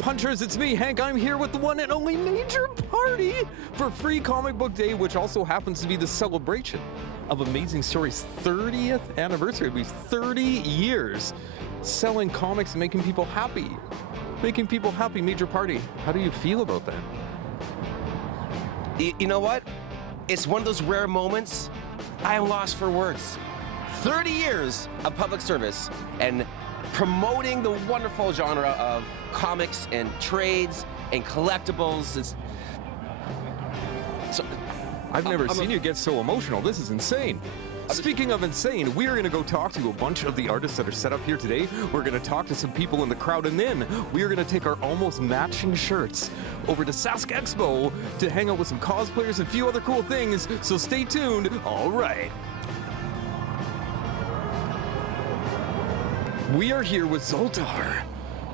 Punchers, it's me, Hank. I'm here with the one and only major party for Free Comic Book Day, which also happens to be the celebration of Amazing Stories' 30th anniversary. It'll be 30 years selling comics and making people happy. Making people happy, major party. How do you feel about that? You know what? It's one of those rare moments I am lost for words. 30 years of public service and promoting the wonderful genre of comics and trades and collectibles. I've never seen you get so emotional. This is insane. Speaking of insane, we're going to go talk to a bunch of the artists that are set up here today. We're going to talk to some people in the crowd, and then we're going to take our almost matching shirts over to Sask Expo to hang out with some cosplayers and a few other cool things. So stay tuned. All right. We are here with Zoltar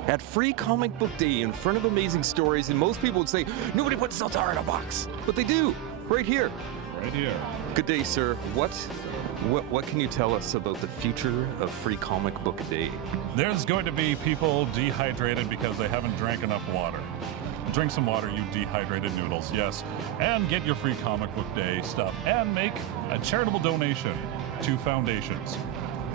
at Free Comic Book Day in front of Amazing Stories, and most people would say, nobody puts Zoltar in a box. But they do, right here. Right here. Good day, sir. What can you tell us about the future of Free Comic Book Day? There's going to be people dehydrated because they haven't drank enough water. Drink some water, you dehydrated noodles, yes. And get your Free Comic Book Day stuff and make a charitable donation to foundations.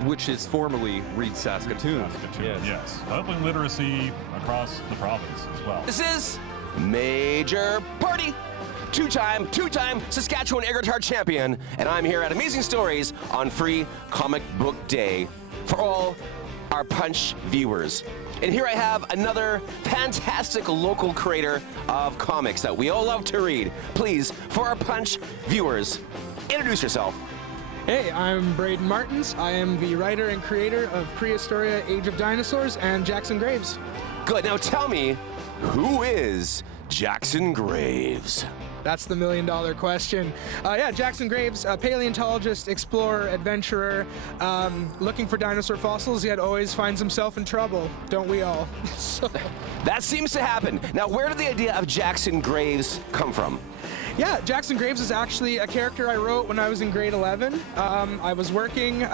Which is formerly Read Saskatoon. Yes. Helping literacy across the province as well. This is Major Party. Two-time Saskatchewan air guitar champion, and I'm here at Amazing Stories on Free Comic Book Day for all our Punch viewers. And here I have another fantastic local creator of comics that we all love to read. Please, for our Punch viewers, introduce yourself. Hey, I'm Braden Martins. I am the writer and creator of Prehistoria, Age of Dinosaurs, and Jackson Graves. Good, now tell me, who is Jackson Graves? That's the million-dollar question. Yeah, Jackson Graves, a paleontologist, explorer, adventurer, looking for dinosaur fossils, yet always finds himself in trouble. Don't we all? That seems to happen. Now, where did the idea of Jackson Graves come from? Yeah, Jackson Graves is actually a character I wrote when I was in grade 11. I was working,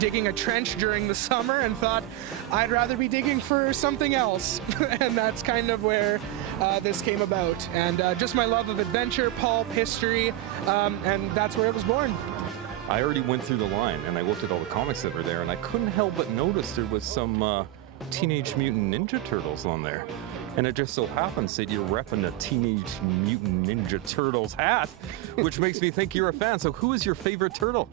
digging a trench during the summer and thought I'd rather be digging for something else. And that's kind of where this came about. And just my love of adventure, pulp, history, and that's where it was born. I already went through the line and I looked at all the comics that were there, and I couldn't help but notice there was some Teenage Mutant Ninja Turtles on there. And it just so happens that you're repping a Teenage Mutant Ninja Turtles hat, which makes me think you're a fan. So who is your favorite turtle?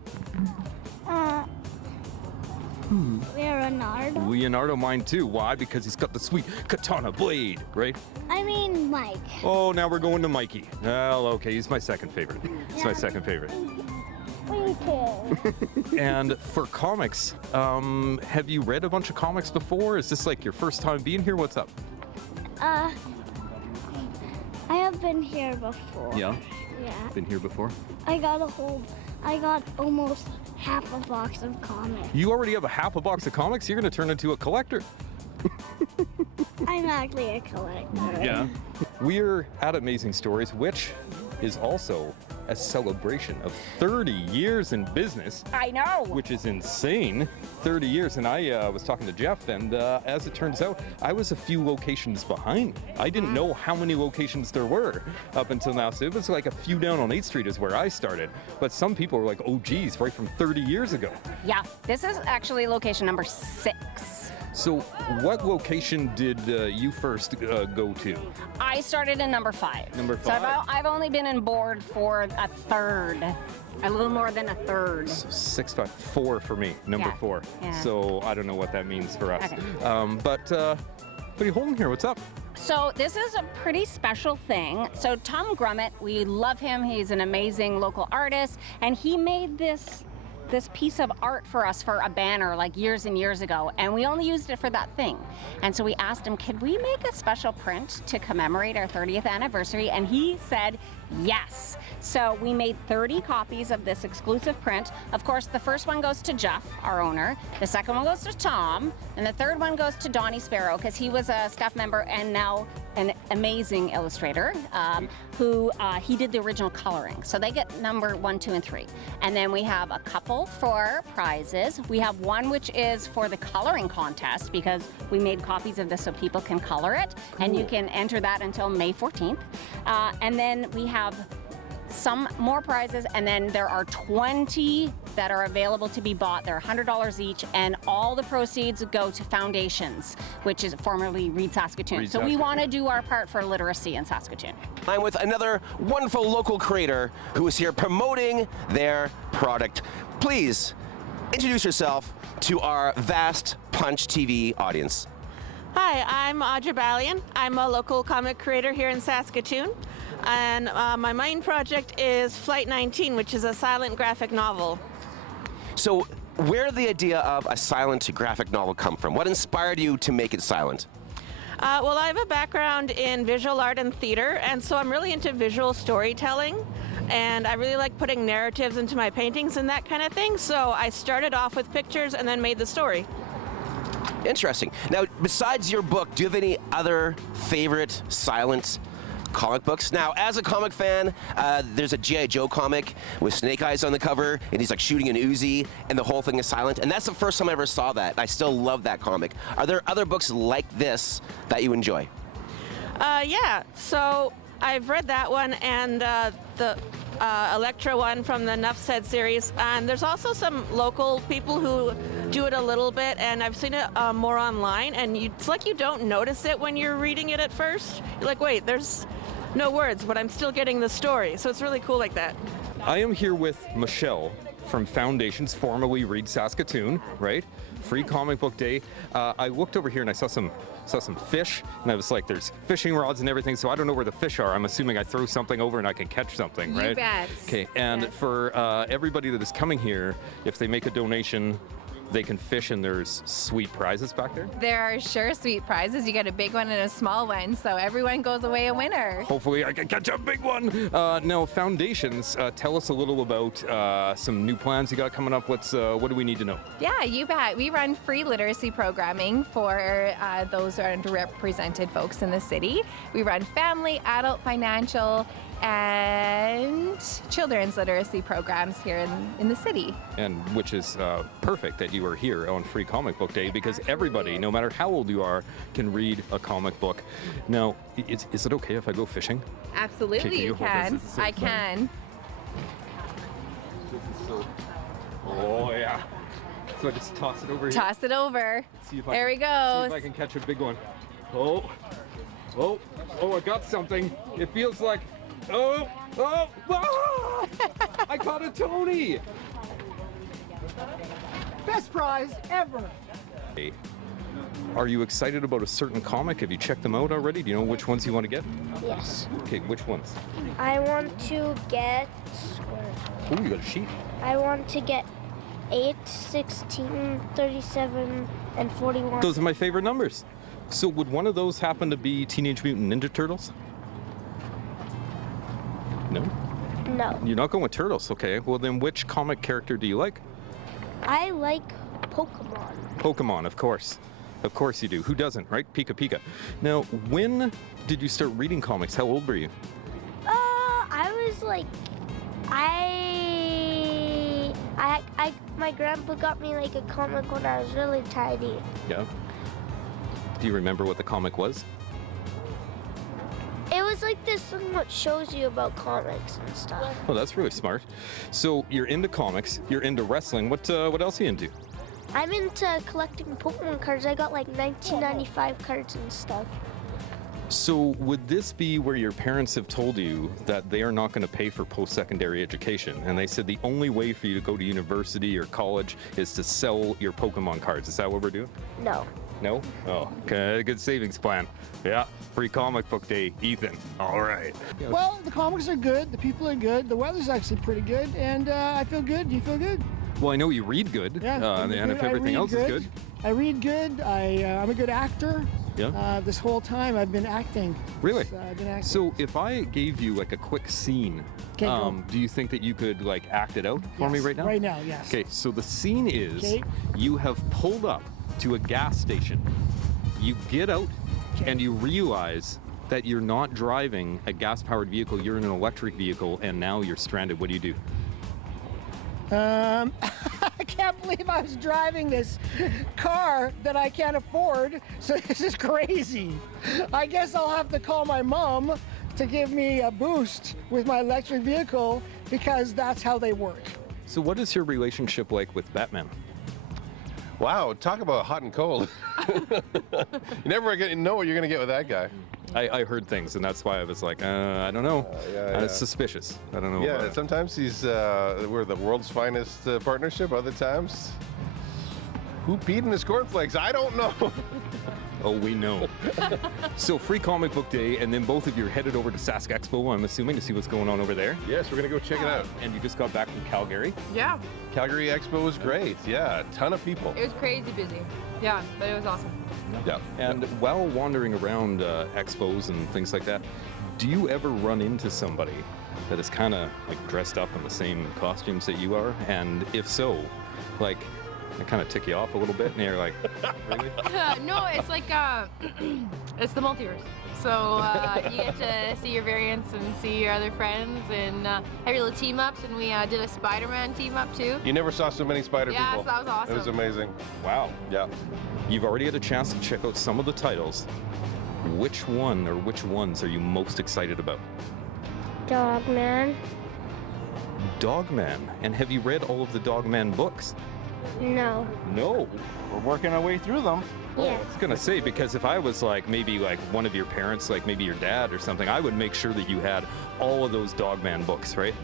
Leonardo. Leonardo, mine too. Why? Because he's got the sweet katana blade, right? I mean Mike. Oh, now we're going to Mikey. Well, okay, he's my second favorite. He's my second favorite. Me too. And for comics, have you read a bunch of comics before? Is this like your first time being here? What's up? I have been here before. Yeah? Yeah. Been here before? I got almost half a box of comics. You already have a half a box of comics? You're going to turn into a collector. I'm actually a collector. Yeah. We're at Amazing Stories, which is also a celebration of 30 years in business. I know. Which is insane. 30 years. And I was talking to Jeff, and as it turns out, I was a few locations behind. I didn't know how many locations there were up until now. So it was like a few down on 8th Street is where I started. But some people were like, oh geez, right from 30 years ago. Yeah, this is actually location number 6. So what location did you first go to? I started in number 5. Number 5? So I've only been on board for a third, a little more than a third. So 6, 5, 4 for me, number 4. Yeah. So I don't know what that means for us. Okay. But what are you holding here? What's up? So this is a pretty special thing. So Tom Grummett, we love him. He's an amazing local artist, and he made this piece of art for us for a banner like years and years ago, and we only used it for that thing. And so we asked him, could we make a special print to commemorate our 30th anniversary? And he said yes. So we made 30 copies of this exclusive print. Of course, the first one goes to Jeff, our owner. The second one goes to Tom. And the third one goes to Donnie Sparrow, because he was a staff member and now an amazing illustrator who he did the original coloring. So they get number 1, 2, and 3. And then we have a couple raffle for prizes. We have one which is for the coloring contest because we made copies of this so people can color it, and you can enter that until May 14th. And then we have some more prizes, and then there are 20 that are available to be bought. They're $100 each, and all the proceeds go to foundations, which is formerly Read Saskatoon. So we want to do our part for literacy in Saskatoon. I'm with another wonderful local creator who is here promoting their product. Please introduce yourself to our vast Punch TV audience. Hi, I'm Audra Balian. I'm a local comic creator here in Saskatoon. And my main project is Flight 19, which is a silent graphic novel. So where did the idea of a silent graphic novel come from? What inspired you to make it silent? Well, I have a background in visual art and theater, and so I'm really into visual storytelling. And I really like putting narratives into my paintings and that kind of thing. So I started off with pictures and then made the story. Interesting. Now, besides your book, do you have any other favorite silent comic books? Now, as a comic fan, there's a G.I. Joe comic with Snake Eyes on the cover, and he's like shooting an Uzi, and the whole thing is silent. And that's the first time I ever saw that. I still love that comic. Are there other books like this that you enjoy? Yeah, so I've read that one and the Electra one from the Nuff Said series. And there's also some local people who do it a little bit, and I've seen it more online, and it's like you don't notice it when you're reading it at first. You're like, wait, there's no words, but I'm still getting the story. So it's really cool like that. I am here with Michelle from Foundations, formerly Read Saskatoon, right? Free Comic Book Day. I looked over here and I saw some fish, and I was like, there's fishing rods and everything, so I don't know where the fish are. I'm assuming I throw something over and I can catch something, right? You bet. Okay, and Yes. for everybody that is coming here, if they make a donation, they can fish, and there's sweet prizes back there. There are sure sweet prizes. You get a big one and a small one, so everyone goes away a winner. Hopefully I can catch a big one. Now, Foundations, tell us a little about some new plans you got coming up. What do we need to know? Yeah, you bet. We run free literacy programming for those underrepresented folks in the city. We run family, adult, financial, and children's literacy programs here in the city. And which is perfect that you are here on Free Comic Book Day, because everybody, no matter how old you are, can read a comic book. Now, is it okay if I go fishing? Absolutely, Okay, you hold this? can. This is so I fun. can. This is so... Oh, yeah. So I just toss it over here. Toss it over. See if I There can, we go. See if I can catch a big one. Oh, I got something. It feels like... Oh! Ah! I caught a Tony! Best prize ever. Hey, are you excited about a certain comic? Have you checked them out already? Do you know which ones you want to get? Yes. Okay, which ones? I want to get. Oh, you got a sheet. I want to get 8, 16, 37, and 41. Those are my favorite numbers. So would one of those happen to be Teenage Mutant Ninja Turtles? No? No. You're not going with Turtles, okay. Well then which comic character do you like? I like Pokemon. Pokemon, of course. Of course you do. Who doesn't, right? Pika Pika. Now, when did you start reading comics? How old were you? I was like, my grandpa got me like a comic when I was really tiny. Yeah. Do you remember what the comic was? It was like this thing that shows you about comics and stuff. Oh, that's really smart. So you're into comics, you're into wrestling. What else are you into? I'm into collecting Pokemon cards. I got like 1995 cards and stuff. So would this be where your parents have told you that they are not going to pay for post-secondary education, and they said the only way for you to go to university or college is to sell your Pokemon cards? Is that what we're doing? No. No? Oh, okay. Good savings plan. Yeah. Free Comic Book Day, Ethan. All right. Well, the comics are good, the people are good, the weather's actually pretty good, and I feel good. Do you feel good? Well, I know you read good. Yeah. And if I everything read else is good. I read good. I'm a good actor. Yeah. This whole time I've been acting. Really? I've been acting. So if I gave you like a quick scene, Okay, go. do you think that you could like act it out for me Yes, right now? Right now, yes. Okay, so the scene is Okay. you have pulled up to a gas station. You get out Okay. and you realize that you're not driving a gas-powered vehicle, you're in an electric vehicle, and now you're stranded. What do you do? I can't believe I was driving this car that I can't afford, so this is crazy. I guess I'll have to call my mom to give me a boost with my electric vehicle because that's how they work. So what is your relationship like with Batman? Wow, talk about hot and cold. You never know what you're going to get with that guy. I heard things, and that's why I was like, I don't know. It's suspicious. I don't know. Yeah, sometimes we're the world's finest partnership. Other times, who peed in his cornflakes? I don't know. Oh, we know. So free comic book day, and then both of you are headed over to Sask Expo, I'm assuming, to see what's going on over there. Yes, we're going to go check it out. And you just got back from Calgary. Yeah, Calgary Expo was great. Yeah, a ton of people. it was crazy busy. Yeah, but it was awesome. Yeah. And while wandering around expos and things like that, do you ever run into somebody that is kind of like dressed up in the same costumes that you are? And if so, like, they kind of tick you off a little bit, and you're like, really? No, it's like it's the multiverse. So you get to see your variants and see your other friends and have your little team ups. And we did a Spider-Man team up too. You never saw so many spider Yeah, people. so that was awesome. It was amazing. Wow. Yeah. You've already had a chance to check out some of the titles. Which one or which ones are you most excited about? Dogman. Dogman. And have you read all of the Dogman books? No. No. We're working our way through them. Yeah. I was gonna say, because if I was like maybe like one of your parents, like maybe your dad or something, I would make sure that you had all of those Dogman books, right?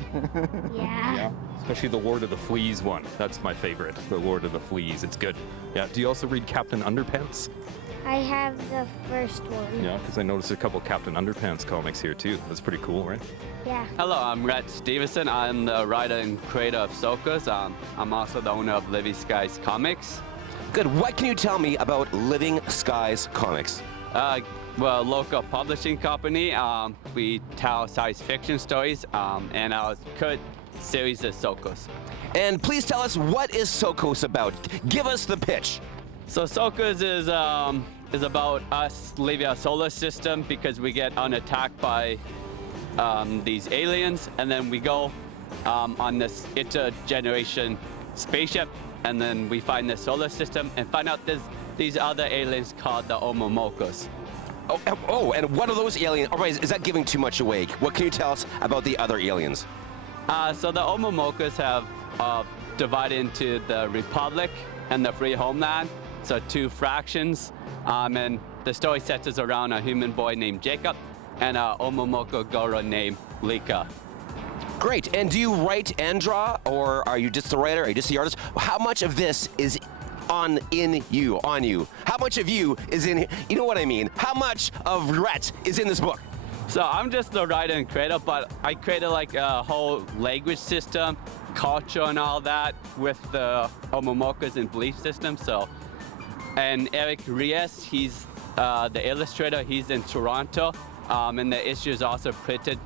Yeah. Especially the Lord of the Fleas one. That's my favorite. The Lord of the Fleas. It's good. Yeah. Do you also read Captain Underpants? I have the first one. Yeah, because I noticed a couple Captain Underpants comics here too. That's pretty cool, right? Yeah. Hello, I'm Rhett Stevenson. I'm the writer and creator of Sokas. I'm also the owner of Living Skies Comics. Good. What can you tell me about Living Skies Comics? We're a local publishing company. We tell science fiction stories, and our current series is Sokas. And please tell us, what is Sokos about? Give us the pitch. So Sokas is about us leaving our solar system because we get unattacked by these aliens, and then we go on this intergeneration spaceship, and then we find the solar system and find out there's these other aliens called the Omomokos. Oh, and what are those aliens? All right, is that giving too much away? What can you tell us about the other aliens? So the Omomokos have divided into the Republic and the Free Homeland, so two fractions. And the story centers around a human boy named Jacob and a Omomoko girl named Lika. Great. And do you write and draw, or are you just the writer? Are you just the artist? How much of this is on you? How much of you is in? You know what I mean? How much of Rhett is in this book? So I'm just the writer and creator, but I created like a whole language system, culture, and all that with the Omomokos and belief system. So, and Eric Reyes, he's the illustrator. He's in Toronto, and the issue is also printed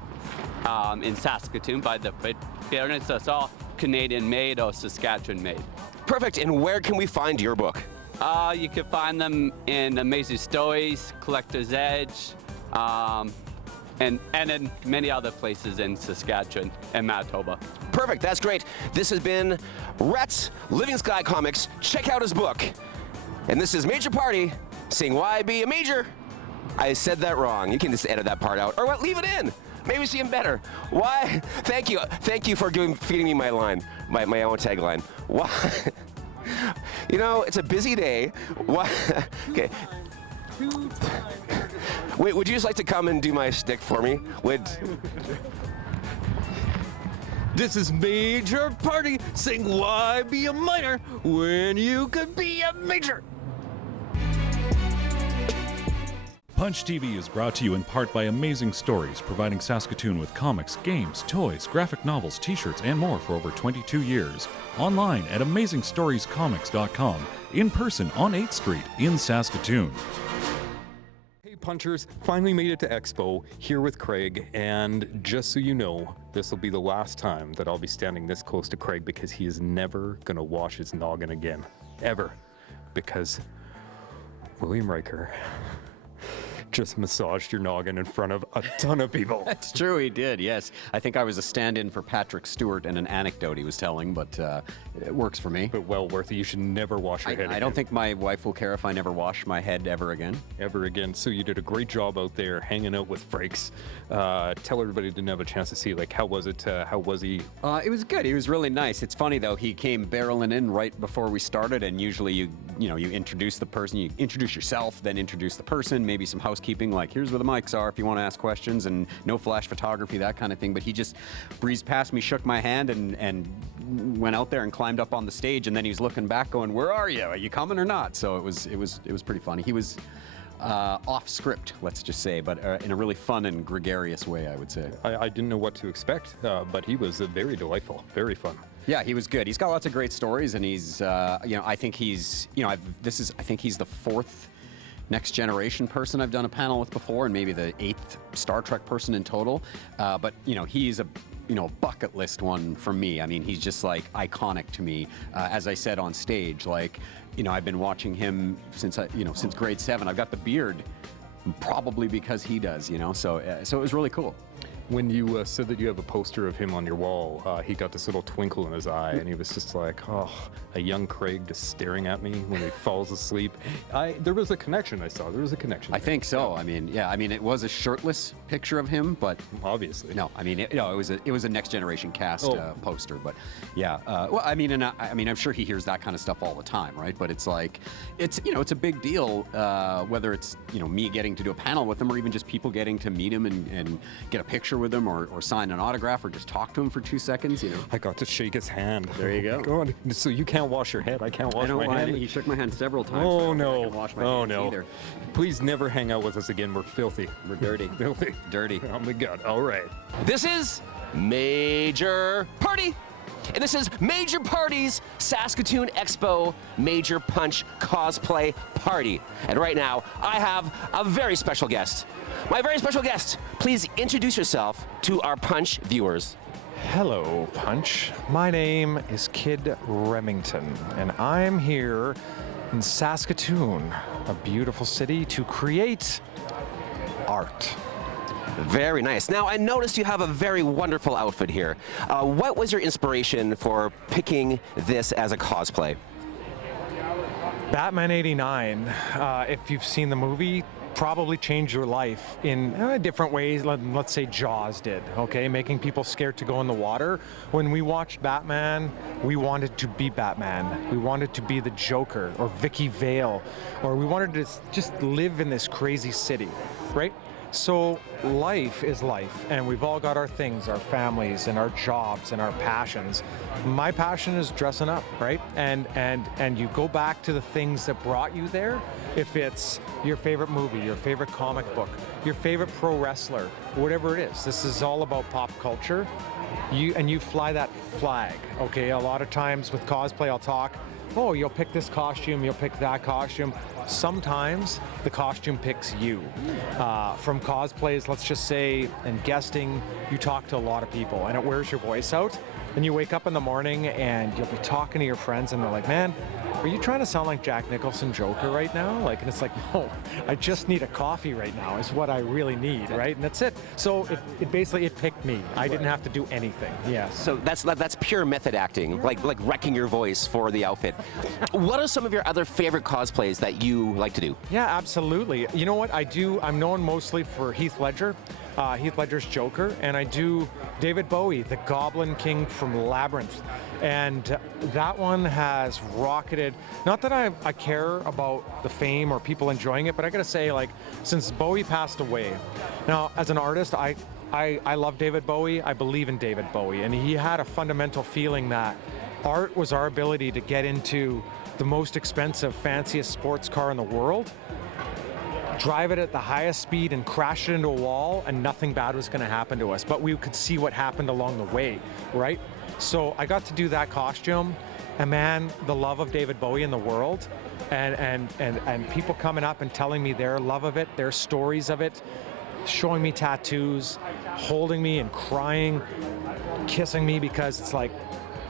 in Saskatoon by the parents. So it's all Canadian made or Saskatchewan made. Perfect. And where can we find your book? You can find them in Amazing Stories, Collector's Edge, and in many other places in Saskatchewan and Manitoba. Perfect. That's great. This has been Rhett's Living Sky Comics. Check out his book. And this is Major Party saying, why be a major? I said that wrong. You can just edit that part out, or what? Leave it in. Maybe see him better. Why? Thank you for feeding me my line, my own tagline. Why? You know, it's a busy day. Why? Okay. Wait, would you just like to come and do my stick for me? This is Major Party saying, why be a minor when you could be a major? Punch TV is brought to you in part by Amazing Stories, providing Saskatoon with comics, games, toys, graphic novels, t-shirts, and more for over 22 years. Online at AmazingStoriesComics.com, in person on 8th Street in Saskatoon. Hey Punchers, finally made it to Expo, here with Craig, and just so you know, this will be the last time that I'll be standing this close to Craig, because he is never gonna wash his noggin again. Ever. Because William Riker just massaged your noggin in front of a ton of people. That's true, he did, yes. I think I was a stand-in for Patrick Stewart and an anecdote he was telling, but it works for me. But well worth it. You should never wash your head I don't think my wife will care if I never wash my head ever again. Ever again. So you did a great job out there hanging out with Frakes. Tell everybody didn't have a chance to see, like, how was it? How was he? It was good. He was really nice. It's funny, though. He came barreling in right before we started, and usually you introduce the person, you introduce yourself, then introduce the person, maybe some housekeeping, like here's where the mics are if you want to ask questions, and no flash photography, that kind of thing. But he just breezed past me, shook my hand, and went out there and climbed up on the stage, and then he was looking back going, where are you? Are you coming or not? So it was pretty funny. He was off script, let's just say, but in a really fun and gregarious way, I would say. I didn't know what to expect, but he was very delightful, very fun. Yeah, he was good. He's got lots of great stories, and he's, I think he's, I think he's the fourth next generation person I've done a panel with before, and maybe the 8th Star Trek person in total. But he's a bucket list one for me. I mean, he's just like iconic to me. As I said on stage, like, I've been watching him since since grade 7. I've got the beard, probably because he does. So it was really cool. When you said that you have a poster of him on your wall, he got this little twinkle in his eye, and he was just like, oh, a young Craig just staring at me when he falls asleep. There was a connection I saw. There was a connection. I think so. I mean, it was a shirtless picture of him, but obviously. No, I mean, it was a next generation cast poster, but yeah. Well, I mean, I'm sure he hears that kind of stuff all the time, right? But it's like, it's a big deal, whether it's, me getting to do a panel with him, or even just people getting to meet him and get a picture with him, or sign an autograph, or just talk to him for 2 seconds. I got to shake his hand. There you go. God, so you can't wash your head. I can't wash my hand. He shook my hand several times. Oh so no! I can't wash my hands either. Please never hang out with us again. We're filthy. We're dirty. Filthy. Dirty. Oh my God! All right. This is Major Party. And this is Major Party's Saskatoon Expo Major Punch Cosplay Party. And right now, I have a very special guest. My very special guest, please introduce yourself to our Punch viewers. Hello, Punch. My name is Kid Remington, and I'm here in Saskatoon, a beautiful city, to create art. Very nice. Now, I noticed you have a very wonderful outfit here. What was your inspiration for picking this as a cosplay? Batman '89, if you've seen the movie, probably changed your life in different ways. Let's say Jaws did, okay? Making people scared to go in the water. When we watched Batman, we wanted to be Batman. We wanted to be the Joker or Vicky Vale, or we wanted to just live in this crazy city, right? So life is life, and we've all got our things, our families and our jobs and our passions. My passion is dressing up, right? And you go back to the things that brought you there. If it's your favorite movie, your favorite comic book, your favorite pro wrestler, whatever it is, this is all about pop culture. You fly that flag, okay? A lot of times with cosplay, I'll talk, oh, you'll pick this costume, you'll pick that costume. Sometimes the costume picks you. From cosplays, let's just say, and guesting, you talk to a lot of people, and it wears your voice out. And you wake up in the morning and you'll be talking to your friends, and they're like, man, are you trying to sound like Jack Nicholson Joker right now? Like, and it's like, no, I just need a coffee right now is what I really need, right? And that's it. So it basically picked me. I didn't have to do anything. Yeah. So that's pure method acting, like wrecking your voice for the outfit. What are some of your other favorite cosplays that you like to do? Yeah, absolutely. You know what I do? I'm known mostly for Heath Ledger. Heath Ledger's Joker, and I do David Bowie, the Goblin King from Labyrinth. And that one has rocketed. Not that I care about the fame or people enjoying it, but I gotta say, like, since Bowie passed away, now as an artist, I love David Bowie. I believe in David Bowie, and he had a fundamental feeling that art was our ability to get into the most expensive, fanciest sports car in the world, drive it at the highest speed and crash it into a wall, and nothing bad was going to happen to us. But we could see what happened along the way, right? So I got to do that costume, and man, the love of David Bowie in the world, and people coming up and telling me their love of it, their stories of it, showing me tattoos, holding me and crying, kissing me, because it's like,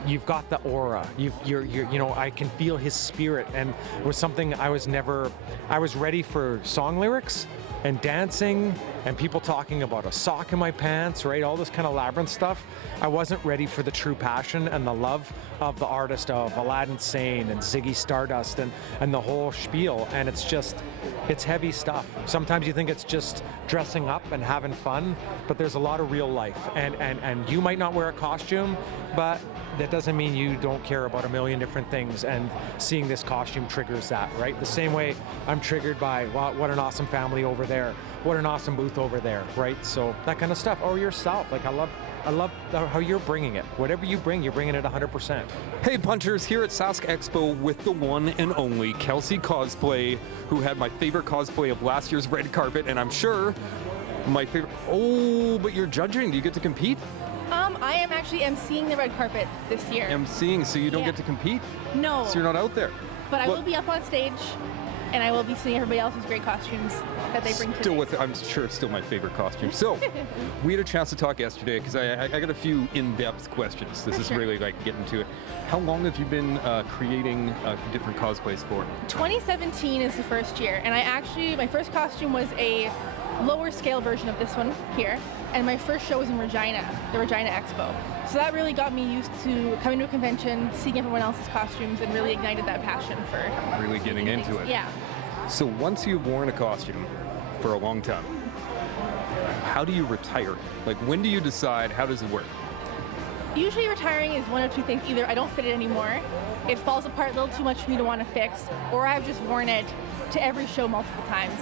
you've got the aura. I can feel his spirit, and it was something I was ready for song lyrics, and dancing and people talking about a sock in my pants, right? All this kind of labyrinth stuff. I wasn't ready for the true passion and the love of the artist of Aladdin Sane and Ziggy Stardust and the whole spiel. And it's heavy stuff. Sometimes you think it's just dressing up and having fun, but there's a lot of real life. And you might not wear a costume, but that doesn't mean you don't care about a million different things, and seeing this costume triggers that, right? The same way I'm triggered by, wow, what an awesome family over there, what an awesome booth over there, right? So that kind of stuff. Or yourself, like I love how you're bringing it. Whatever you bring, you're bringing it 100%. Hey punchers, here at Sask Expo with the one and only Quelsie Cosplay, who had my favorite cosplay of last year's red carpet, and I'm sure my favorite. Oh, but you're judging. Do you get to compete? I am actually emceeing the red carpet this year. Emceeing, so you don't get to compete? No. So you're not out there? But I will be up on stage, and I will be seeing everybody else's great costumes that they bring today. I'm sure it's still my favorite costume. So, we had a chance to talk yesterday because I got a few in-depth questions. This is really like getting to it. How long have you been creating different cosplays for? 2017 is the first year, and my first costume was a lower scale version of this one here, and my first show was in Regina, the Regina Expo. So that really got me used to coming to a convention, seeing everyone else's costumes, and really ignited that passion for really getting into it. Yeah. So once you've worn a costume for a long time, how do you retire? Like, when do you decide? How does it work? Usually retiring is one of two things. Either I don't fit it anymore, it falls apart a little too much for me to want to fix, or I've just worn it to every show multiple times.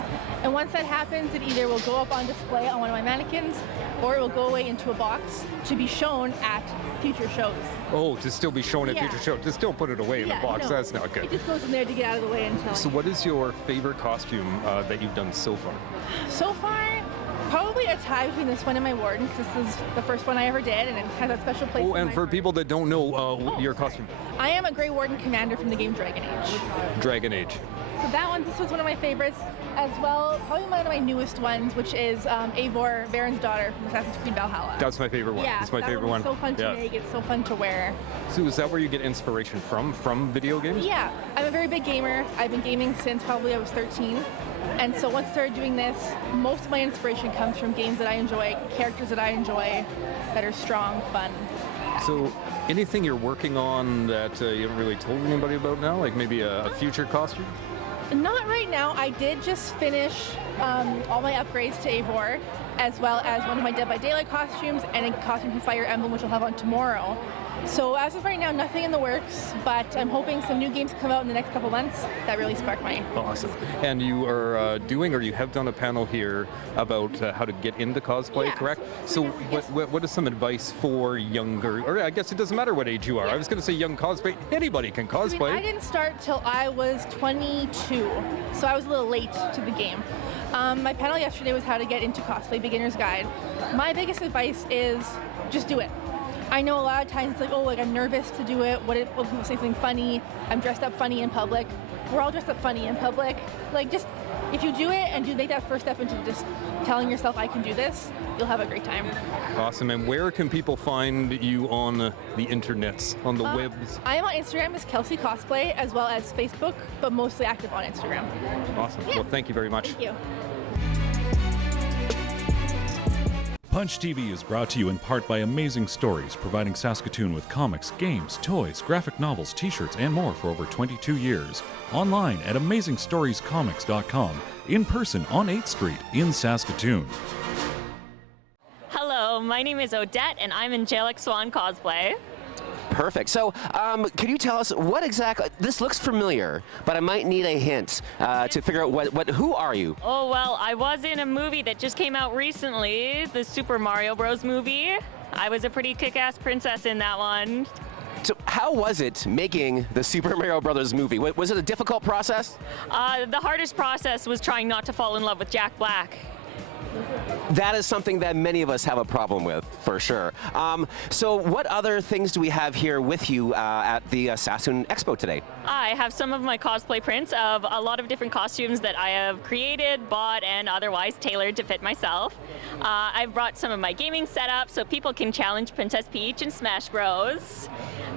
And once that happens, it either will go up on display on one of my mannequins, or it will go away into a box to be shown at future shows. Oh, to still be shown at future shows. Just don't put it away in the box. No, that's not good. It just goes in there to get out of the way until. So what is your favorite costume that you've done so far? So far, probably a tie between this one and my warden, because this is the first one I ever did, and it has that special place. Oh, and for people that don't know your costume. I am a Grey Warden commander from the game Dragon Age. Dragon Age. So this was one of my favorites, as well, probably one of my newest ones, which is Eivor, Baron's daughter from Assassin's Creed Valhalla. That's my favorite one. Yeah, that's my favorite one. It's so fun to make, it's so fun to wear. So is that where you get inspiration from video games? Yeah, I'm a very big gamer. I've been gaming since probably I was 13. And so once I started doing this, most of my inspiration comes from games that I enjoy, characters that I enjoy, that are strong, fun. So anything you're working on that you haven't really told anybody about now? Like maybe a future costume? Not right now. I did just finish all my upgrades to Eivor, as well as one of my Dead by Daylight costumes and a costume from Fire Emblem, which I'll have on tomorrow. So as of right now, nothing in the works, but I'm hoping some new games come out in the next couple months that really spark my. Awesome. And you are doing, or you have done a panel here about how to get into cosplay, correct? So what is some advice for younger, or I guess it doesn't matter what age you are. I was going to say young cosplay. Anybody can cosplay. I didn't start till I was 22, so I was a little late to the game. My panel yesterday was how to get into cosplay, beginner's guide. My biggest advice is just do it. I know a lot of times it's like, oh, I'm nervous to do it. What if people say something funny? I'm dressed up funny in public. We're all dressed up funny in public. Like, just if you do it and make that first step into just telling yourself, I can do this, you'll have a great time. Awesome. And where can people find you on the internets, on the webs? I am on Instagram as Quelsie Cosplay, as well as Facebook, but mostly active on Instagram. Awesome. Yeah. Well, thank you very much. Thank you. Punch TV is brought to you in part by Amazing Stories, providing Saskatoon with comics, games, toys, graphic novels, t-shirts, and more for over 22 years. Online at AmazingStoriesComics.com. In person on 8th Street in Saskatoon. Hello, my name is Odette, and I'm Angelic Swan Cosplay. Perfect. So, could you tell us what exactly? This looks familiar, but I might need a hint to figure out who are you? Oh well, I was in a movie that just came out recently, the Super Mario Bros. Movie. I was a pretty kick-ass princess in that one. So, how was it making the Super Mario Brothers movie? Was it a difficult process? The hardest process was trying not to fall in love with Jack Black. That is something that many of us have a problem with, for sure. So what other things do we have here with you at the Saskatoon Expo today? I have some of my cosplay prints of a lot of different costumes that I have created, bought, and otherwise tailored to fit myself. I've brought some of my gaming setup so people can challenge Princess Peach in Smash Bros.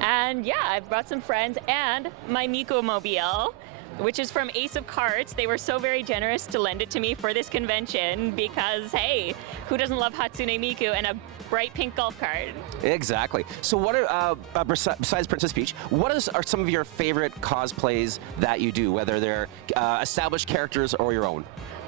And yeah, I've brought some friends and my Miko Mobile, which is from Ace of Cards. They were so very generous to lend it to me for this convention because, hey, who doesn't love Hatsune Miku and a bright pink golf card? Exactly. So what are, besides Princess Peach, what are some of your favorite cosplays that you do, whether they're established characters or your own?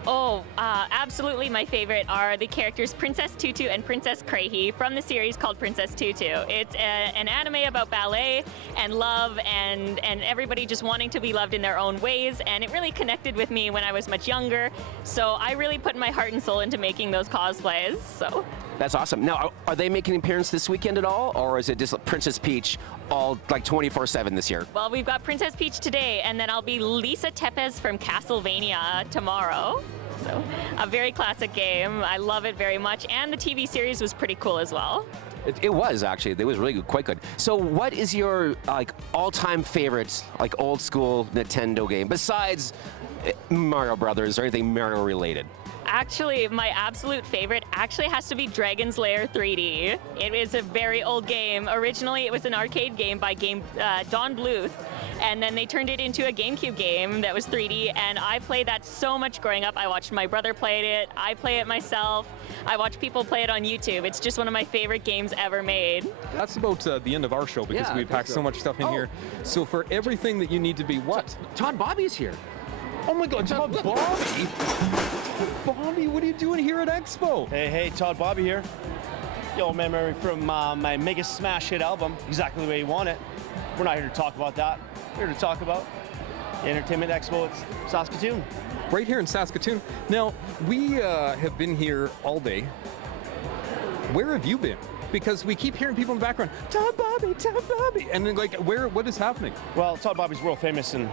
Oh, absolutely my favorite are the characters Princess Tutu and Princess Krahi from the series called Princess Tutu. It's an anime about ballet and love and everybody just wanting to be loved in their own ways, and it really connected with me when I was much younger, so I really put my heart and soul into making those cosplays. So That's awesome. Now, are they making an appearance this weekend at all, or is it just Princess Peach all like 24/7 this year? Well, we've got Princess Peach today, and then I'll be Lisa Tepes from Castlevania tomorrow. So, a very classic game. I love it very much, and the TV series was pretty cool as well. It was actually. It was really good, quite good. So, what is your like all-time favorite, like old school Nintendo game besides Mario Brothers or anything Mario related? Actually, my absolute favorite actually has to be Dragon's Lair 3D. It is a very old game. Originally, it was an arcade game by Don Bluth, and then they turned it into a GameCube game that was 3D, and I played that so much growing up. I watched my brother play it, I play it myself, I watch people play it on YouTube. It's just one of my favorite games ever made. That's about the end of our show because Yeah, we've packed so much stuff in here. So for everything that you need to be what? Todd Bobby's here. Oh my God, Todd Bobby! Bobby, what are you doing here at Expo? Hey, Todd Bobby here. Yo, memory from my mega smash hit album, exactly the way you want it. We're not here to talk about that. We're here to talk about the Entertainment Expo at Saskatoon. Right here in Saskatoon. Now, we have been here all day. Where have you been? Because we keep hearing people in the background, Todd Bobby, and then like, what is happening? Well, Todd Bobby's world famous, and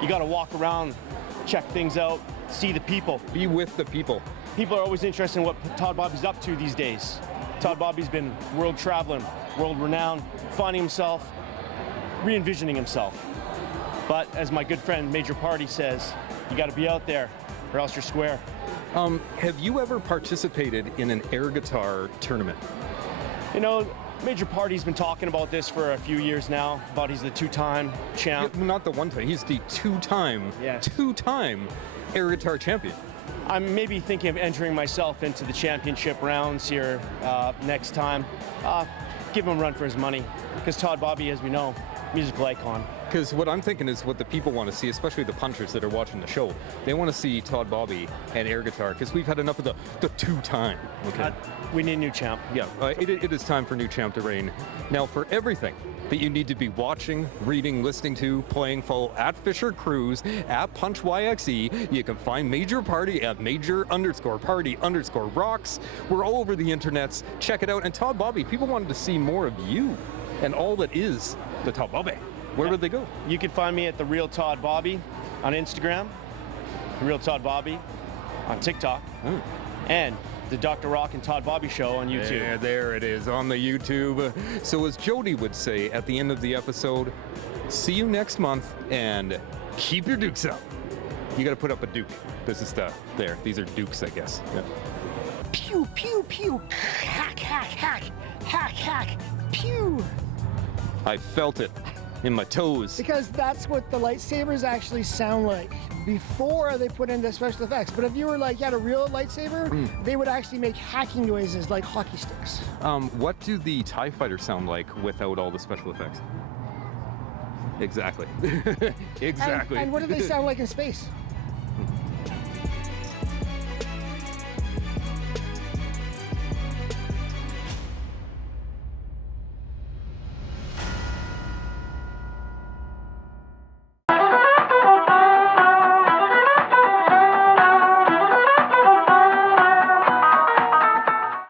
you got to walk around, check things out, see the people. Be with the people. People are always interested in what Todd Bobby's up to these days. Todd Bobby's been world traveling, world renowned, finding himself, re-envisioning himself. But as my good friend Major Party says, you got to be out there or else you're square. Have you ever participated in an air guitar tournament? You know, Major Party's been talking about this for a few years now, but he's the two-time champ. Yeah, not the one time, he's the two-time air guitar champion. I'm maybe thinking of entering myself into the championship rounds here next time. Give him a run for his money, because Todd Bobby, as we know, musical icon. Because what I'm thinking is what the people want to see, especially the punchers that are watching the show, they want to see Todd Bobby and air guitar, because we've had enough of the two-time. Okay. We need a new champ. Yeah, it is time for new champ to reign. Now, for everything that you need to be watching, reading, listening to, playing, follow at Fisher Cruise, at Punch YXE. You can find Major Party at Major_Party_Rocks. We're all over the internets. Check it out. And Todd Bobby, people wanted to see more of you and all that is the Todd Bobby. Where would they go? You can find me at The Real Todd Bobby on Instagram, The Real Todd Bobby on TikTok, and the Dr. Rock and Todd Bobby Show on YouTube. There it is on the YouTube. So as Jody would say at the end of the episode, see you next month and keep your dukes up. You got to put up a duke. This is there. These are dukes, I guess. Yeah. Pew, pew, pew. Hack, hack, hack. Hack, hack. Pew. I felt it in my toes. Because that's what the lightsabers actually sound like before they put in the special effects. But if you were like, you had a real lightsaber, they would actually make hacking noises like hockey sticks. What do the TIE fighters sound like without all the special effects? Exactly. Exactly. And what do they sound like in space?